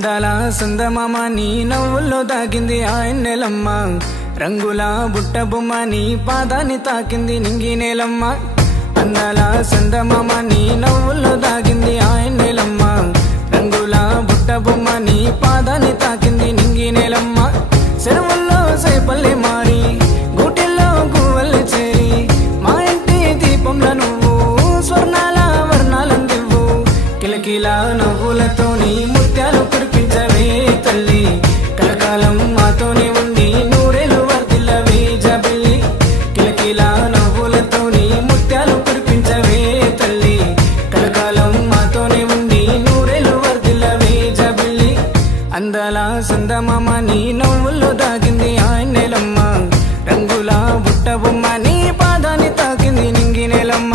అందాల సందమామ నీ నవ్వుల్లో దాగింది ఆయన్నెలమ్మ, రంగుల బుట్ట బొమ్మ నీ పాదాన్ని తాకింది నింగినేలమ్మ. అందాల సందమామ నీ నవ్వుల్లో దాగింది ఆయన్నెలమ్మ, రంగుల బుట్ట బొమ్మ నీ పాదాన్ని తాకింది నింగినేలమ్మ. సెలవుల్లో సైపల్లి మారి గూటిల్లో గువ్వల్లి చేరి మా ఇంటి దీపంలో నువ్వు స్వర్ణాల వర్ణాలందివ్వు. కిలకిల నవ్వులతోని ముత్యాలు కురిపించవే తల్లి, కలకాలం మాతోనే ఉండి నూరేలు వర్ధిల్లవే జాబిల్లి. కిలకిల నవ్వులతోని ముత్యాలు కురిపించవే తల్లి, కలకాలం మాతోనే ఉండి నూరేలు వర్ధిల్లవే జాబిల్లి. అందాల సందమామ నీ నవ్వుల్లో దాగింది ఆయన్నెలమ్మ, రంగుల బుట్ట బొమ్మ నీ పాదాన్ని తాకింది నింగినేలమ్మ.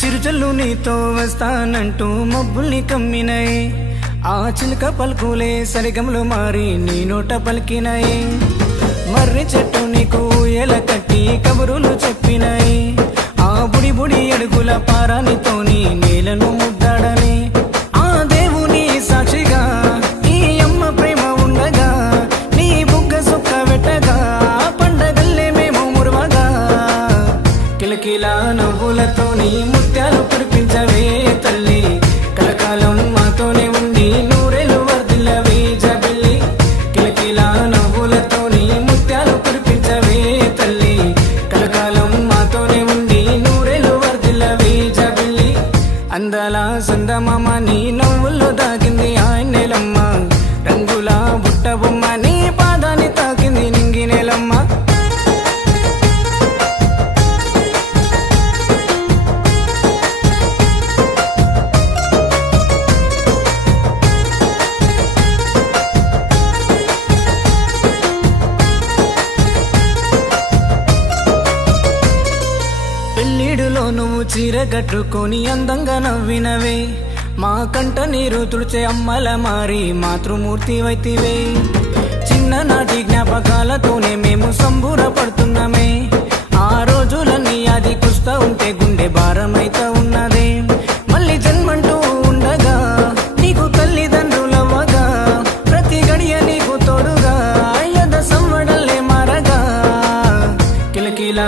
చిరుజల్లు నీతో వస్తానంటూ మబ్బుల్ని కమ్మినాయి, ఆ చిలుక పలుకులే సరిగములు మారి నీ నోట పలికినాయి. మర్రి చెట్టు నీకు ఎల కట్టి కబురులు చెప్పినాయి, ఆ బుడి బుడి అడుగుల పారానితోని నేలను ముద్దాడని. ఆ దేవుని సాక్షిగా ఈ అమ్మ ప్రేమ ఉండగా నీ బుగ్గ సుక్క వెట్టగా పండగల్లే మేము మురువగా. కిలకిల నవ్వులతోని ముత్యాలు కురిపించవే తల్లి, కలకాలం మాతోనే ఉండి నూరేలు వర్ధిల్లవే జాబిల్లి. కిలకిల నవ్వులతోని ముత్యాలు కురిపించవే తల్లి, కలకాలం మాతోనే ఉండి నూరేలు వర్ధిల్లవే జాబిల్లి. అందాల సందమామ నీ నవ్వుల్లో దాగింది ఆయన్నెలమ్మ, రంగుల బుట్ట బొమ్మ నీ పాదాన్ని తాకింది నింగినేలమ్మ. పెళ్ళిడులో నువ్వు చీర కట్టుకొని అందంగా నవ్వినవే, మా కంట నీరు తుడిచే అమ్మల మారి మాతృమూర్తి వైతివే. చిన్ననాటి జ్ఞాపకాలతోనే మేము సంబూరపడుతున్నామే, ఆ రోజులన్నీ అది కుస్తా ఉంటే గుండె భారమైతా ఉన్నదే. మళ్ళీ జన్మంటూ ఉండగా నీకు తల్లిదండ్రులవ్వగా ప్రతి గడియ నీకు తోడుగా అయ్యద సంవడల్లే మారగా. కిలకిల